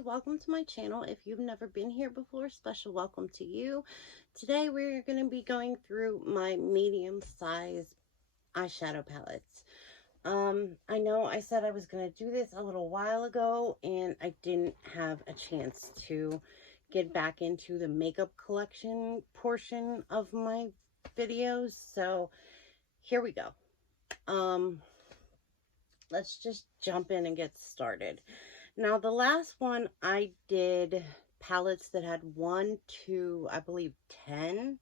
Hi, welcome to my channel. If you've never been here before, special welcome to you. Today we're going to be going through my medium size eyeshadow palettes. I know I said I was going to do this a little while ago and I didn't have a chance to get back into the makeup collection portion of my videos, so here we go. Let's just jump in and get started. Now, the last one I did palettes that had 1, 2, I believe 10,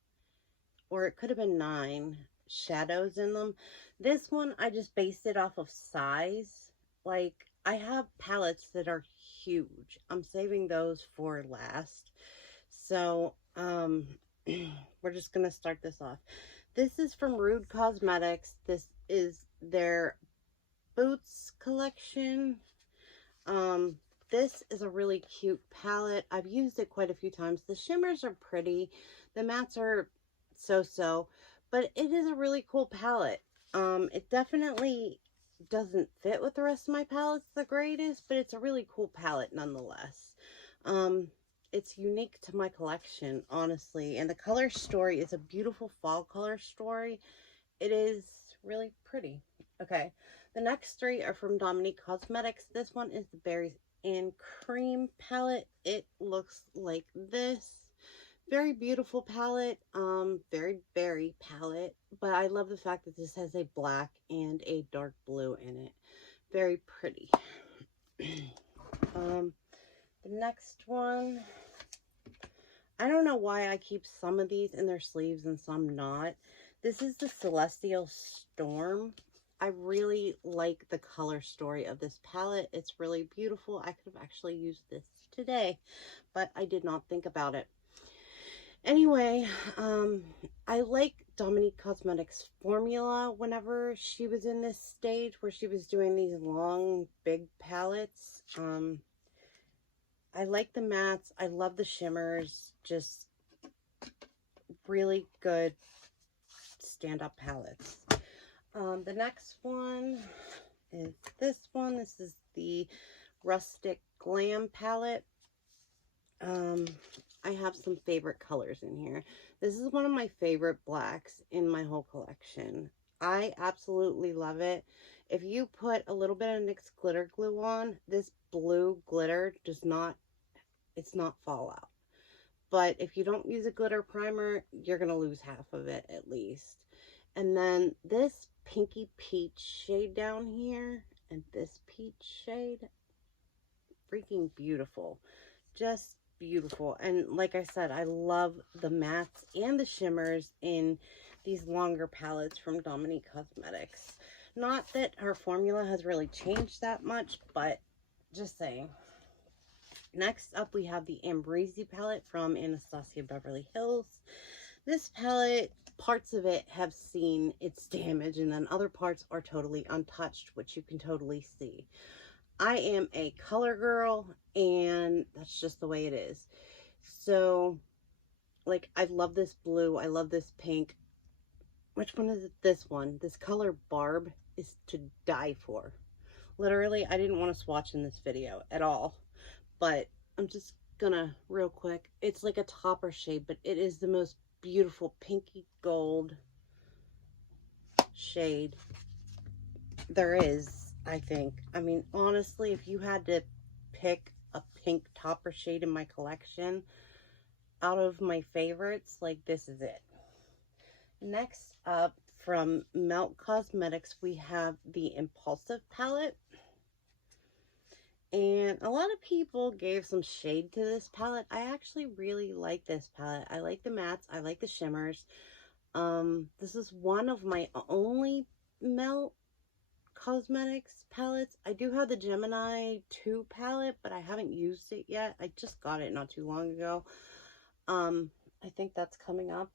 or it could have been 9 shadows in them. This one, I just based it off of size. Like, I have palettes that are huge. I'm saving those for last. So, we're just going to start this off. This is from Rude Cosmetics. This is their Boots collection. This is a really cute palette. I've used it quite a few times. The shimmers are pretty. The mattes are so-so, but it is a really cool palette. It definitely doesn't fit with the rest of my palettes the greatest, but it's a really cool palette nonetheless. It's unique to my collection, honestly, and the color story is a beautiful fall color story. It is really pretty. Okay, the next 3 are from Dominique Cosmetics. This one is the Berries and Cream palette. It looks like this. Very beautiful palette. Very berry palette. But I love the fact that this has a black and a dark blue in it. Very pretty. The next one, I don't know why I keep some of these in their sleeves and some not. This is the Celestial Storm. I really like the color story of this palette. It's really beautiful. I could have actually used this today, but I did not think about it. Anyway, I like Dominique Cosmetics' formula whenever she was in this stage where she was doing these long, big palettes. I like the mattes. I love the shimmers. Just really good stand-up palettes. The next one is this one. This is the Rustic Glam palette. I have some favorite colors in here. This is one of my favorite blacks in my whole collection. I absolutely love it. If you put a little bit of NYX glitter glue on, this blue glitter does not, it's not fallout. But if you don't use a glitter primer, you're going to lose half of it at least. And then this pinky peach shade down here and this peach shade, freaking beautiful. Just beautiful. And like I said, I love the mattes and the shimmers in these longer palettes from Dominique Cosmetics. Not that her formula has really changed that much, but just saying. Next up, we have the Ambreezy palette from Anastasia Beverly Hills. This palette, parts of it have seen its damage, and then other parts are totally untouched, which you can totally see. I am a color girl, and that's just the way it is. So, like, I love this blue. I love this pink. Which one is it? This one. This color Barb is to die for. Literally, I didn't want to swatch in this video at all. But I'm just gonna, real quick, it's like a topper shade, but it is the most beautiful pinky gold shade there is, I think. I mean, honestly, if you had to pick a pink topper shade in my collection out of my favorites, like, this is it. Next up, from Melt Cosmetics, we have the Impulsive palette. And a lot of people gave some shade to this palette. I actually really like this palette. I like the mattes. I like the shimmers. This is one of my only Melt Cosmetics palettes. I do have the Gemini 2 palette, but I haven't used it yet. I just got it not too long ago. I think that's coming up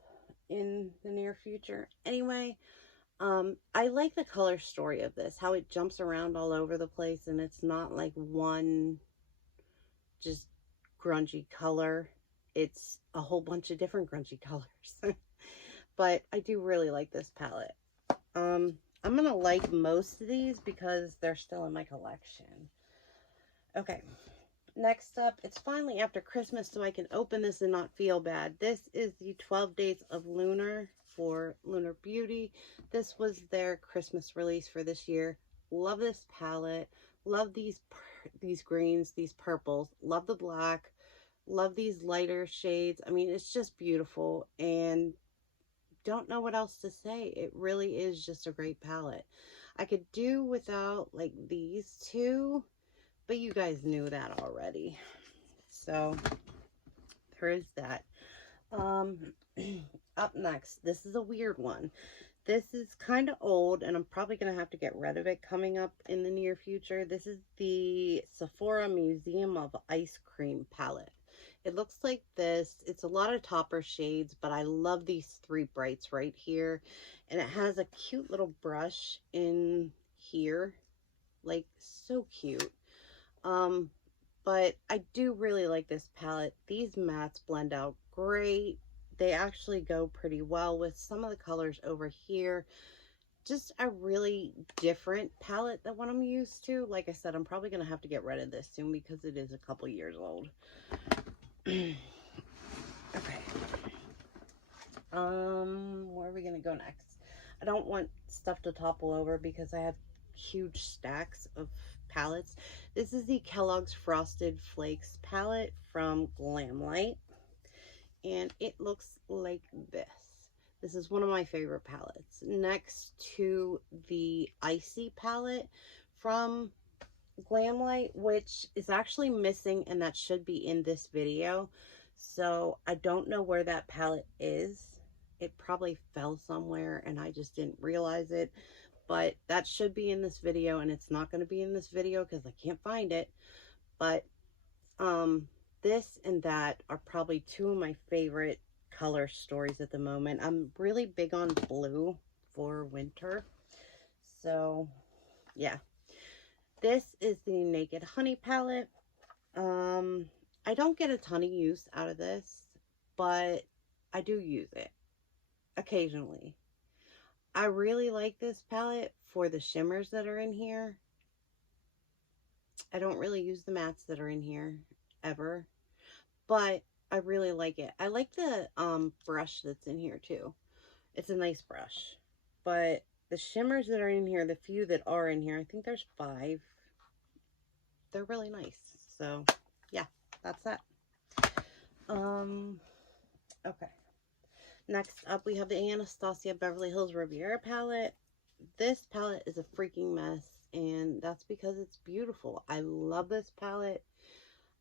in the near future. Anyway, I like the color story of this, how it jumps around all over the place, and it's not like one just grungy color. It's a whole bunch of different grungy colors. But I do really like this palette. I'm gonna like most of these because they're still in my collection. Okay, Next up, it's finally after Christmas, so I can open this and not feel bad. This is the 12 Days of Lunar for Lunar Beauty. This was their Christmas release for this year. Love this palette. Love these greens, these purples. Love the black. Love these lighter shades. I mean, it's just beautiful, and don't know what else to say. It really is just a great palette. I could do without like these two, but you guys knew that already. So there is that. Um, up next, this is a weird one. This is kind of old, and I'm probably going to have to get rid of it coming up in the near future. This is the Sephora Museum of Ice Cream palette. It looks like this. It's a lot of topper shades, but I love these three brights right here. And it has a cute little brush in here. Like, so cute. But I do really like this palette. These mattes blend out great. They actually go pretty well with some of the colors over here. Just a really different palette than what I'm used to. Like I said, I'm probably going to have to get rid of this soon because it is a couple years old. Okay. Where are we going to go next? I don't want stuff to topple over because I have huge stacks of palettes. This is the Kellogg's Frosted Flakes palette from Glamlight, and it looks like this. This is one of my favorite palettes, next to the Icy palette from Glamlight, which is actually missing, and that should be in this video. So I don't know where that palette is. It probably fell somewhere and I just didn't realize it. But that should be in this video, and it's not going to be in this video because I can't find it. But this and that are probably two of my favorite color stories at the moment. I'm really big on blue for winter. So, yeah. This is the Naked Honey palette. I don't get a ton of use out of this, but I do use it occasionally. I really like this palette for the shimmers that are in here. I don't really use the mattes that are in here ever, but I really like it. I like the brush that's in here too. It's a nice brush, but the shimmers that are in here, the few that are in here, I think there's 5. They're really nice. So yeah, that's that. Okay. Next up, we have the Anastasia Beverly Hills Riviera palette. This palette is a freaking mess, and that's because it's beautiful. I love this palette.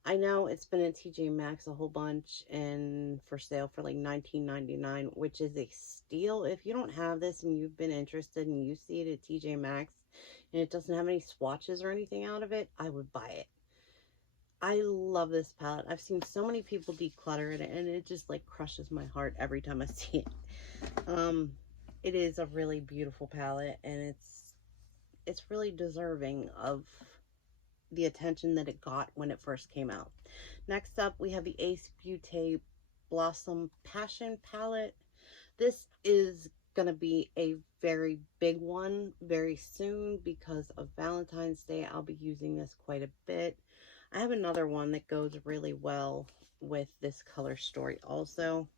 I know it's been at TJ Maxx a whole bunch and for sale for like $19.99, which is a steal. If you don't have this and you've been interested and you see it at TJ Maxx and it doesn't have any swatches or anything out of it, I would buy it. I love this palette. I've seen so many people declutter it, and it just like crushes my heart every time I see it. It is a really beautiful palette, and it's really deserving of the attention that it got when it first came out. Next up, we have the Ace Beauté Blossom Passion palette. This is going to be a very big one very soon because of Valentine's Day. I'll be using this quite a bit. I have another one that goes really well with this color story also.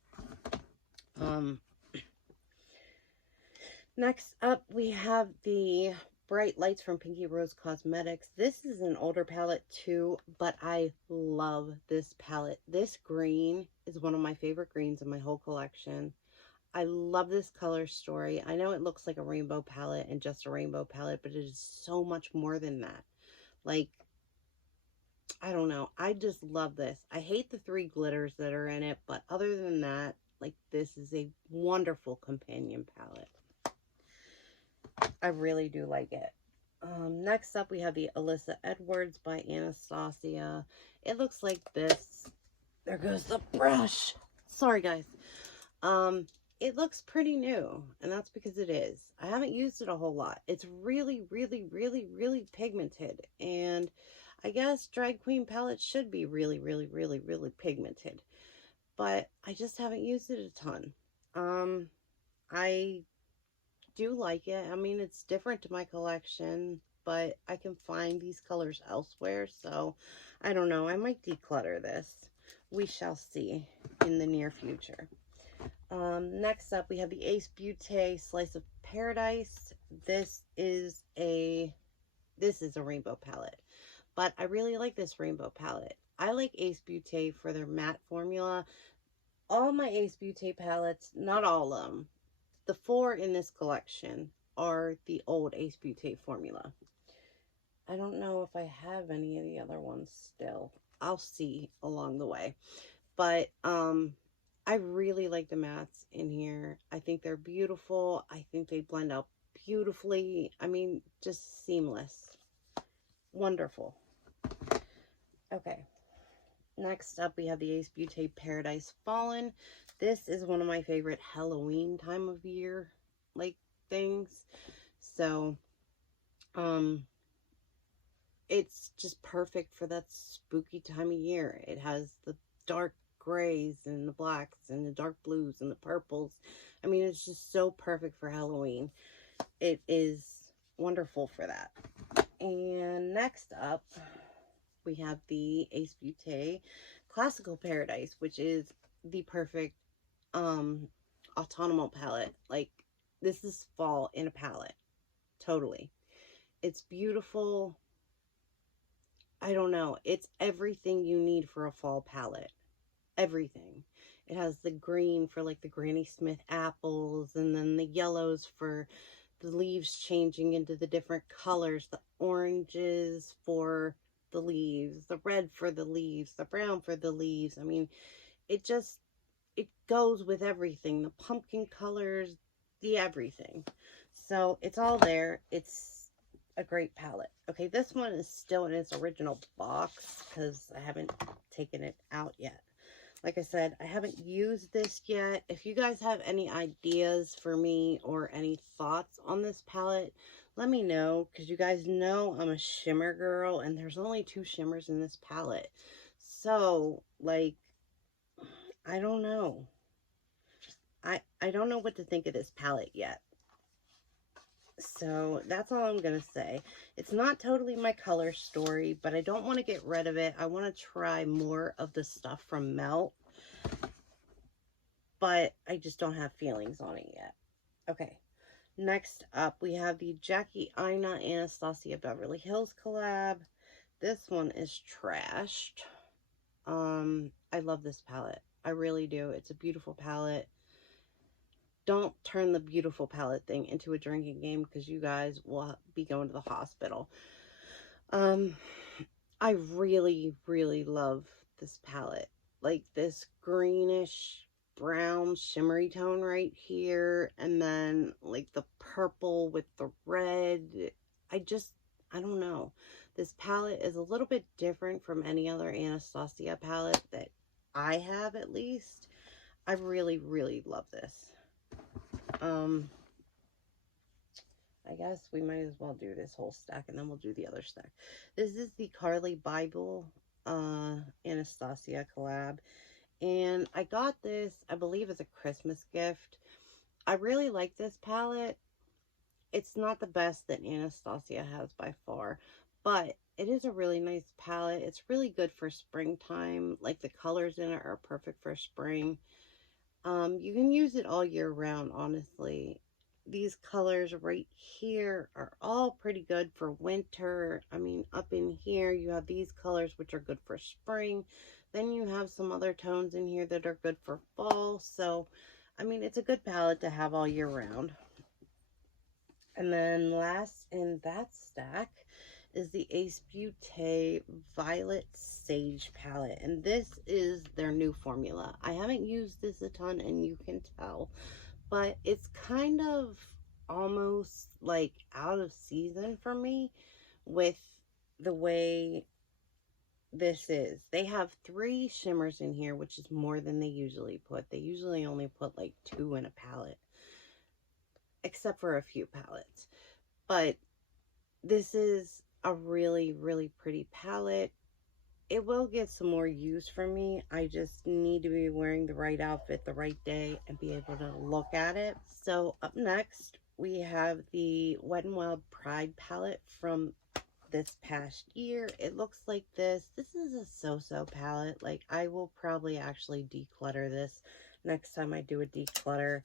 Next up, we have the Bright Lights from Pinky Rose Cosmetics. This is an older palette too, but I love this palette. This green is one of my favorite greens in my whole collection. I love this color story. I know it looks like a rainbow palette and just a rainbow palette, but it is so much more than that. Like, I don't know. I just love this. I hate the 3 glitters that are in it, but other than that, like, this is a wonderful companion palette. I really do like it. Next up, we have the Alyssa Edwards by Anastasia. It looks like this. There goes the brush. Sorry, guys. It looks pretty new, and that's because it is. I haven't used it a whole lot. It's really, really, really, really pigmented, and I guess drag queen palettes should be really, really, really, really pigmented, but I just haven't used it a ton. I do like it. I mean, it's different to my collection. but I can find these colors elsewhere. So I don't know. I might declutter this. We shall see in the near future. Next up, we have the Ace Beauté Slice of Paradise. This is a rainbow palette, but I really like this rainbow palette. I like Ace Beauté for their matte formula. All my Ace Beauté palettes, not all of them, the 4 in this collection are the old Ace Beauté formula. I don't know if I have any of the other ones still. I'll see along the way. But I really like the mattes in here. I think they're beautiful. I think they blend out beautifully. I mean, just seamless. Wonderful. Okay. Next up, we have the Ace Beauté Paradise Fallen. This is one of my favorite Halloween time of year, like, things. So, it's just perfect for that spooky time of year. It has the dark grays and the blacks and the dark blues and the purples. I mean, it's just so perfect for Halloween. It is wonderful for that. And next up, we have the Ace Beauté Classical Paradise, which is the perfect autumnal palette. Like, this is fall in a palette. Totally. It's beautiful. I don't know. It's everything you need for a fall palette. Everything. It has the green for like the Granny Smith apples, and then the yellows for the leaves changing into the different colors, the oranges for the leaves, the red for the leaves, the brown for the leaves. I mean, it goes with everything. The pumpkin colors, the everything. So it's all there. It's a great palette. Okay, this one is still in its original box because I haven't taken it out yet. Like I said, I haven't used this yet. If you guys have any ideas for me or any thoughts on this palette, let me know, because you guys know I'm a shimmer girl, and there's only 2 shimmers in this palette. So, like, I don't know. I don't know what to think of this palette yet. So that's all I'm going to say. It's not totally my color story, but I don't want to get rid of it. I want to try more of the stuff from Melt, but I just don't have feelings on it yet. Okay, next up we have the Jackie Aina Anastasia Beverly Hills collab. This one is trashed. I love this palette. I really do. It's a beautiful palette. Don't turn the beautiful palette thing into a drinking game, because you guys will be going to the hospital. I really, really love this palette. Like, this greenish brown shimmery tone right here, and then like the purple with the red. I don't know. This palette is a little bit different from any other Anastasia palette that I have, at least. I really, really love this. I guess we might as well do this whole stack, and then we'll do the other stack. This is the Carly Bible Anastasia collab, and I got this, I believe, as a Christmas gift. I really like this palette. It's not the best that Anastasia has by far, but it is a really nice palette. It's really good for springtime. Like, the colors in it are perfect for spring. You can use it all year round, honestly. These colors right here are all pretty good for winter. I mean, up in here, you have these colors, which are good for spring. Then you have some other tones in here that are good for fall. So, I mean, it's a good palette to have all year round. And then last in that stack is the Ace Beauté Violet Sage palette, and this is their new formula. I haven't used this a ton, and you can tell, but it's kind of almost like out of season for me with the way this is. They have 3 shimmers in here, which is more than they usually put. They usually only put like 2 in a palette, except for a few palettes. But this is a really, really pretty palette. It will get some more use from me. I just need to be wearing the right outfit the right day and be able to look at it. So up next, we have the Wet n Wild Pride palette from this past year. It looks like this. This is a so-so palette. Like, I will probably actually declutter this next time I do a declutter.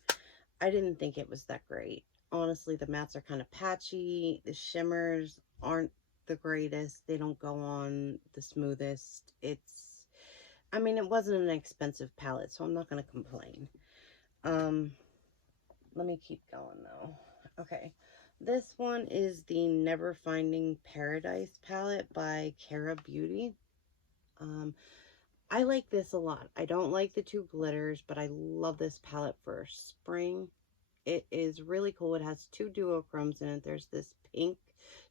I didn't think it was that great. Honestly, the mattes are kind of patchy. The shimmers aren't the greatest. They don't go on the smoothest. I mean, it wasn't an expensive palette, so I'm not going to complain. Let me keep going, though. Okay. This one is the Never Finding Paradise palette by Cara Beauty. I like this a lot. I don't like the two glitters, but I love this palette for spring. It is really cool. It has two duochromes in it. There's this pink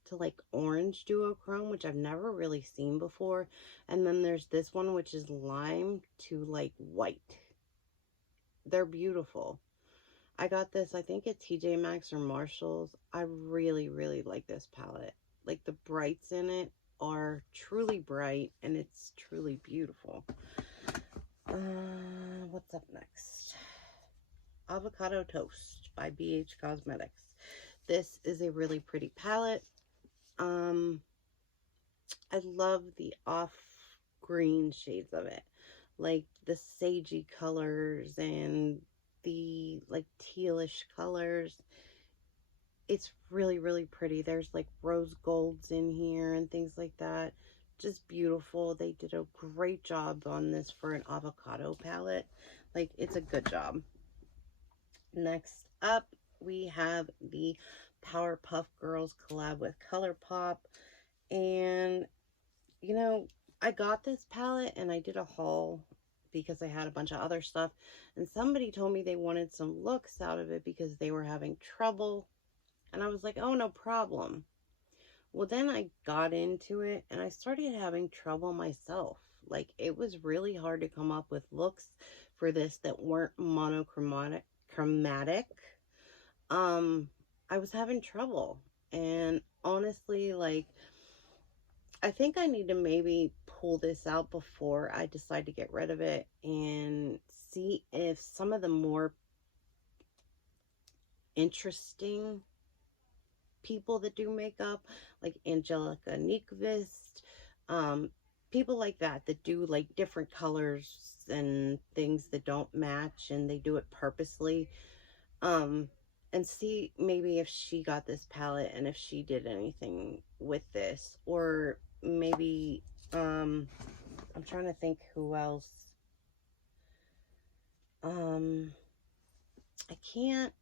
to like orange duochrome, which I've never really seen before. And then there's this one, which is lime to like white. They're beautiful. I got this, I think at TJ Maxx or Marshall's. I really, really like this palette. Like, the brights in it are truly bright, and it's truly beautiful. What's up next? Avocado Toast by BH Cosmetics. This is a really pretty palette. I love the off-green shades of it. Like, the sagey colors and the like tealish colors. It's really, really pretty. There's like rose golds in here and things like that. Just beautiful. They did a great job on this for an avocado palette. Like, it's a good job. Next up, we have the Powerpuff Girls collab with ColourPop. And, you know, I got this palette and I did a haul because I had a bunch of other stuff, and somebody told me they wanted some looks out of it because they were having trouble, and I was like, oh, no problem. Well, then I got into it and I started having trouble myself. Like, it was really hard to come up with looks for this that weren't monochromatic. I was having trouble, and honestly, like, I think I need to maybe pull this out before I decide to get rid of it and see if some of the more interesting people that do makeup, like Angelica Nyqvist, people like that do like different colors and things that don't match, and they do it purposely, and see maybe if she got this palette and if she did anything with this, or maybe I'm trying to think who else. I can't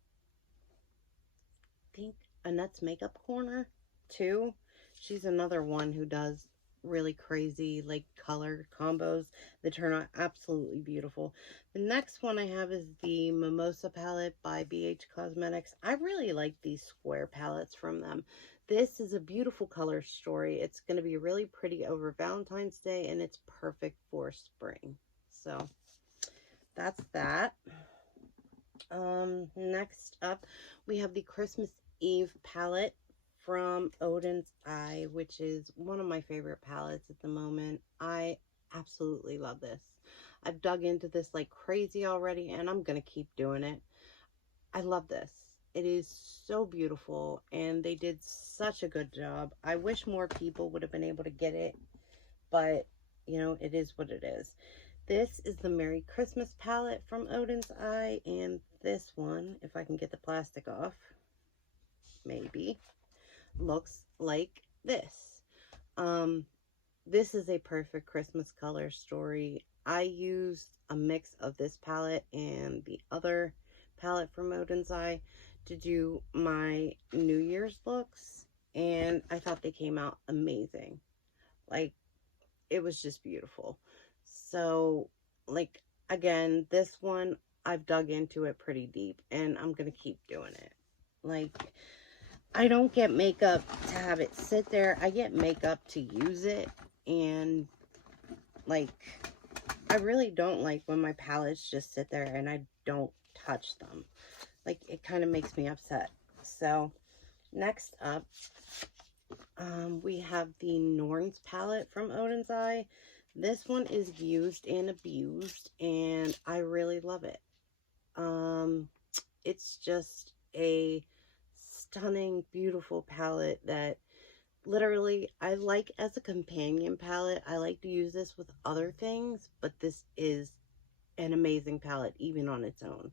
think. Annette's Makeup Corner too. She's another one who does really crazy like color combos that turn out absolutely beautiful. The next one I have is the Mimosa palette by BH Cosmetics. I really like these square palettes from them. This is a beautiful color story. It's going to be really pretty over Valentine's Day, and it's perfect for spring. So that's that. Next up, we have the Christmas Eve palette from Odin's Eye, which is one of my favorite palettes at the moment. I absolutely love this. I've dug into this like crazy already, and I'm gonna keep doing it. I love this. It is so beautiful, and they did such a good job. I wish more people would have been able to get it, but you know, it is what it is. This is the Merry Christmas palette from Odin's Eye, and this one, if I can get the plastic off, maybe, looks like this. This is a perfect Christmas color story. I used a mix of this palette and the other palette from Odin's Eye to do my New Year's looks, and I thought they came out amazing. Like, it was just beautiful. So, like, again, this one, I've dug into it pretty deep, and I'm gonna keep doing it. Like, I don't get makeup to have it sit there. I get makeup to use it, and, like, I really don't like when my palettes just sit there and I don't touch them. Like, it kind of makes me upset. So, next up, we have the Norns palette from Odin's Eye. This one is used and abused, and I really love it. It's just a stunning, beautiful palette that literally I like as a companion palette. I like to use this with other things, but this is an amazing palette even on its own.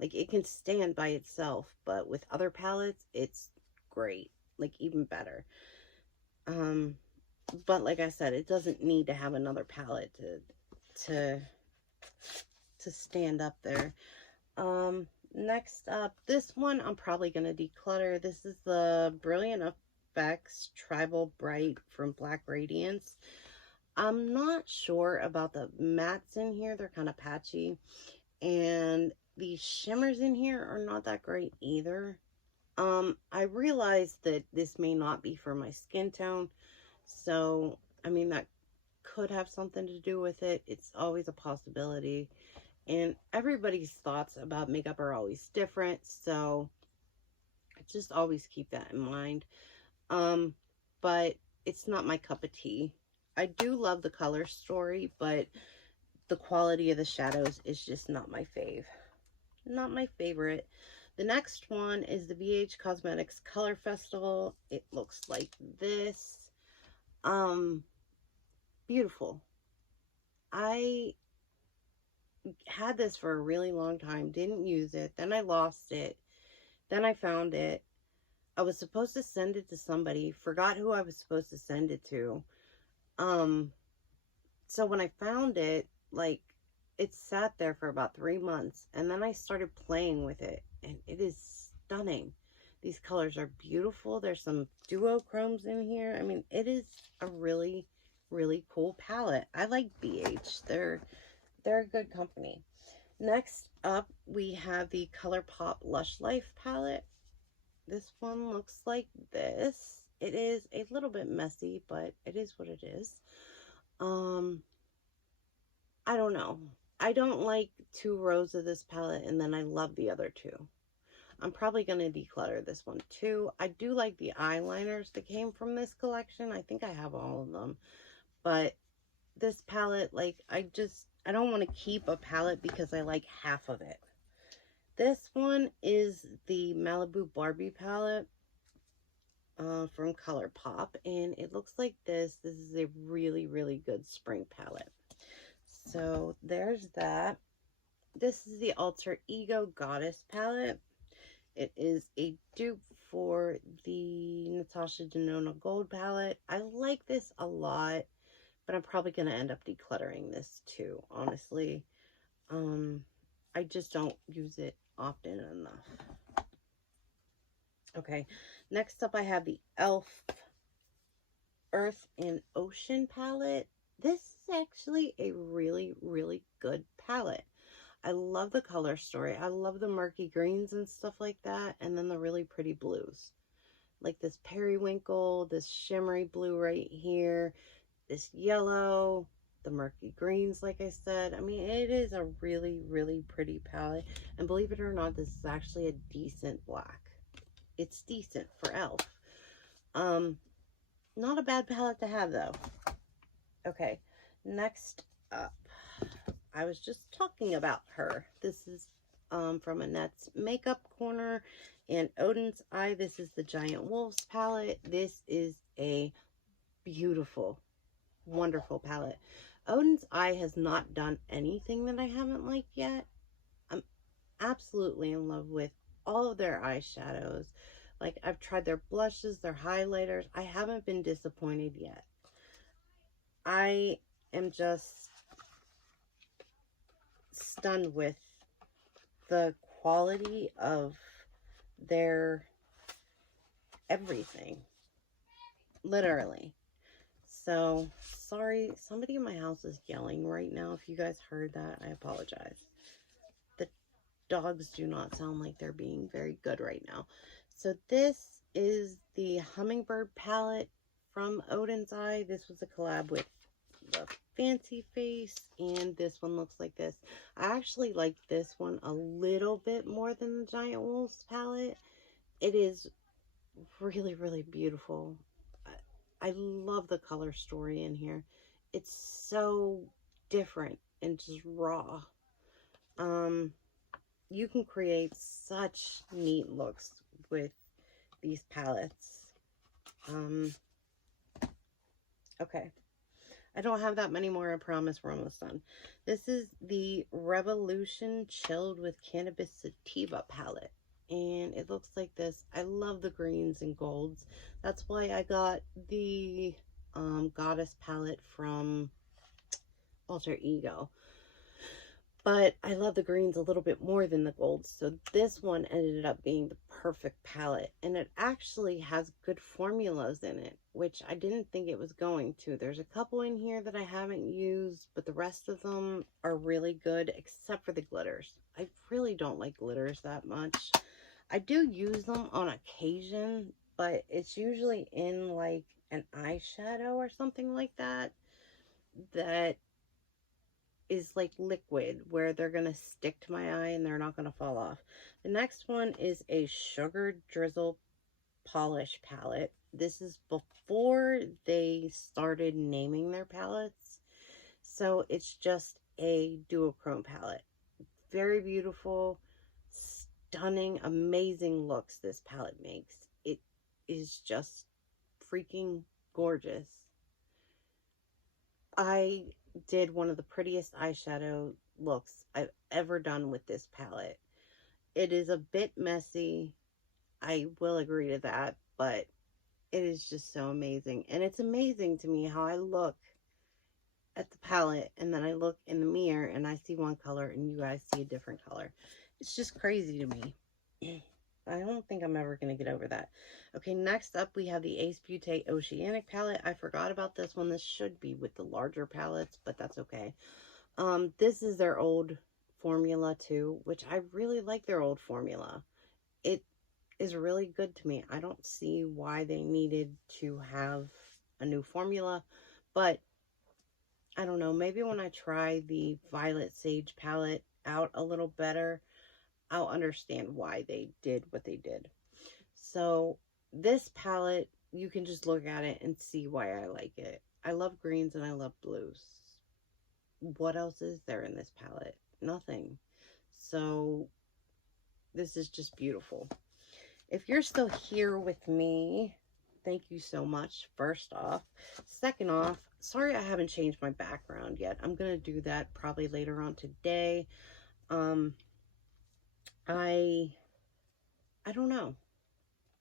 Like, it can stand by itself, but with other palettes, it's great. Like, even better. But like I said, it doesn't need to have another palette to stand up there. Next up, this one I'm probably going to declutter. This is the Brilliant Effects Tribal Bright from Black Radiance. I'm not sure about the mattes in here. They're kind of patchy. And the shimmers in here are not that great either. I realize that this may not be for my skin tone. So, I mean, that could have something to do with it. It's always a possibility. And everybody's thoughts about makeup are always different. So, just always keep that in mind. But it's not my cup of tea. I do love the color story, but the quality of the shadows is just not my fave. Not my favorite. The next one is the VH Cosmetics Color Festival. It looks like this. Beautiful. I had this for a really long time, didn't use it, then I lost it, then I found it. I was supposed to send it to somebody, forgot who I was supposed to send it to. So when I found it, like, it sat there for about 3 months, and then I started playing with it, and it is stunning. These colors are beautiful. There's some duochromes in here. I mean, it is a really, really cool palette. I like BH. They're a good company. Next up, we have the ColourPop Lush Life palette. This one looks like this. It is a little bit messy, but it is what it is. I don't know. I don't like 2 rows of this palette, and then I love the other 2. I'm probably going to declutter this one too. I do like the eyeliners that came from this collection. I think I have all of them. But this palette, like, I don't want to keep a palette because I like half of it. This one is the Malibu Barbie palette from ColourPop, and it looks like this. This is a really, really good spring palette. So there's that. This is the Alter Ego Goddess palette. It is a dupe for the Natasha Denona Gold palette. I like this a lot, but I'm probably going to end up decluttering this too, honestly. I just don't use it often enough. Okay, next up I have the e.l.f. Earth and Ocean palette. This is actually a really, really good palette. I love the color story. I love the murky greens and stuff like that. And then the really pretty blues. Like this periwinkle, this shimmery blue right here, this yellow, the murky greens, like I said. I mean, it is a really, really pretty palette. And believe it or not, this is actually a decent black. It's decent for e.l.f. Not a bad palette to have, though. Okay, next up. I was just talking about her. This is from Annette's Makeup Corner and Odin's Eye. This is the Giant Wolves palette. This is a beautiful, wonderful palette. Odin's Eye has not done anything that I haven't liked yet. I'm absolutely in love with all of their eyeshadows. Like, I've tried their blushes, their highlighters. I haven't been disappointed yet. I am just stunned with the quality of their everything, literally. So sorry, somebody in my house is yelling right now. If you guys heard that, I apologize. The dogs do not sound like they're being very good right now. So this is the Hummingbird palette from Odin's Eye. This was a collab with the Fancy Face, and this one looks like this. I actually like this one a little bit more than the Giant Wolves palette. It is really, really beautiful. I love the color story in here. It's so different and just raw. You can create such neat looks with these palettes. Okay. I don't have that many more, I promise. We're almost done. This is the Revolution Chilled with Cannabis Sativa palette. And it looks like this. I love the greens and golds. That's why I got the Goddess palette from Alter Ego. But I love the greens a little bit more than the golds. So this one ended up being the perfect palette. And it actually has good formulas in it, which I didn't think it was going to. There's a couple in here that I haven't used, but the rest of them are really good, except for the glitters. I really don't like glitters that much. I do use them on occasion, but it's usually in like an eyeshadow or something like that, that is like liquid, where they're gonna stick to my eye and they're not gonna fall off. The next one is a Sugar Drizzle Polish palette. This is before they started naming their palettes, so it's just a duochrome palette. Very beautiful, stunning, amazing looks this palette makes. It is just freaking gorgeous. I did one of the prettiest eyeshadow looks I've ever done with this palette. It is a bit messy, I will agree to that, but it is just so amazing. And it's amazing to me how I look at the palette and then I look in the mirror and I see one color and you guys see a different color. It's just crazy to me. I don't think I'm ever going to get over that. Okay, next up we have the Ace Beauté Oceanic palette. I forgot about this one. This should be with the larger palettes, but that's okay. This is their old formula too, which I really like their old formula. It is really good to me. I don't see why they needed to have a new formula, but I don't know. Maybe when I try the Violet Sage palette out a little better, I'll understand why they did what they did. So this palette, you can just look at it and see why I like it. I love greens and I love blues. What else is there in this palette? Nothing. So this is just beautiful. If you're still here with me, thank you so much, first off. Second off, sorry I haven't changed my background yet. I'm going to do that probably later on today. I don't know.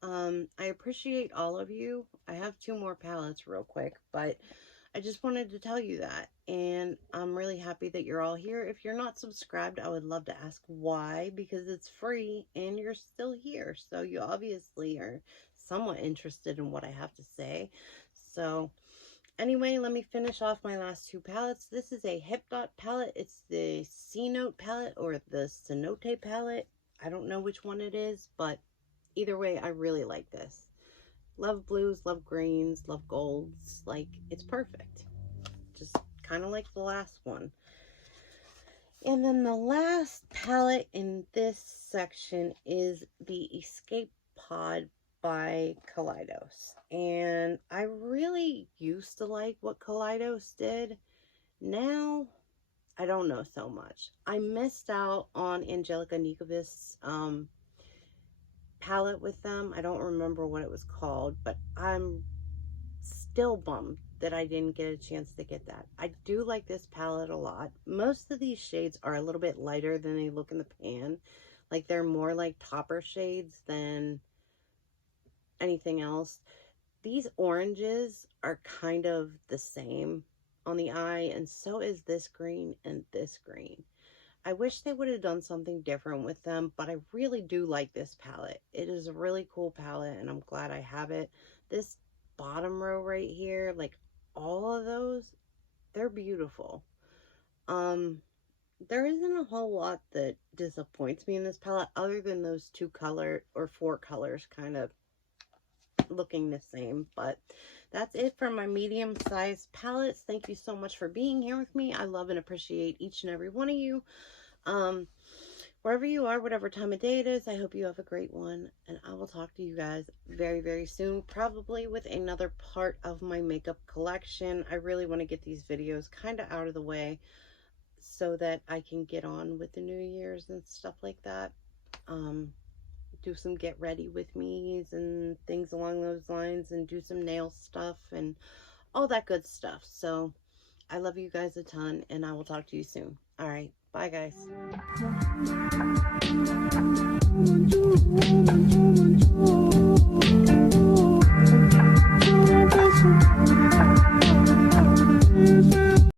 I appreciate all of you. I have 2 more palettes real quick, but I just wanted to tell you that. And I'm really happy that you're all here. If you're not subscribed, I would love to ask why, because it's free and you're still here. So you obviously are somewhat interested in what I have to say. So anyway, let me finish off my last 2 palettes. This is a Hip Dot palette. It's the C Note palette or the Cenote palette. I don't know which one it is, but either way, I really like this. Love blues, love greens, love golds. Like, it's perfect. Just kind of like the last one. And then the last palette in this section is the Escape Pod by Kaleidos. And I really used to like what Kaleidos did. Now, I don't know so much. I missed out on Angelica Nikovic's palette with them. I don't remember what it was called, but I'm still bummed that I didn't get a chance to get that. I do like this palette a lot. Most of these shades are a little bit lighter than they look in the pan. Like, they're more like topper shades than anything else. These oranges are kind of the same on the eye, and so is this green and this green. I wish they would have done something different with them, but I really do like this palette. It is a really cool palette, and I'm glad I have it. This bottom row right here, like all of those, they're beautiful. There isn't a whole lot that disappoints me in this palette other than those 2 color or 4 colors kind of looking the same, but that's it for my medium-sized palettes. Thank you so much for being here with me. I love and appreciate each and every one of you. Wherever you are, whatever time of day it is, I hope you have a great one, and I will talk to you guys very, very soon, probably with another part of my makeup collection. I really want to get these videos kind of out of the way so that I can get on with the New Year's and stuff like that. do some get ready with me's and things along those lines, and do some nail stuff and all that good stuff. So I love you guys a ton, and I will talk to you soon. All right, bye guys.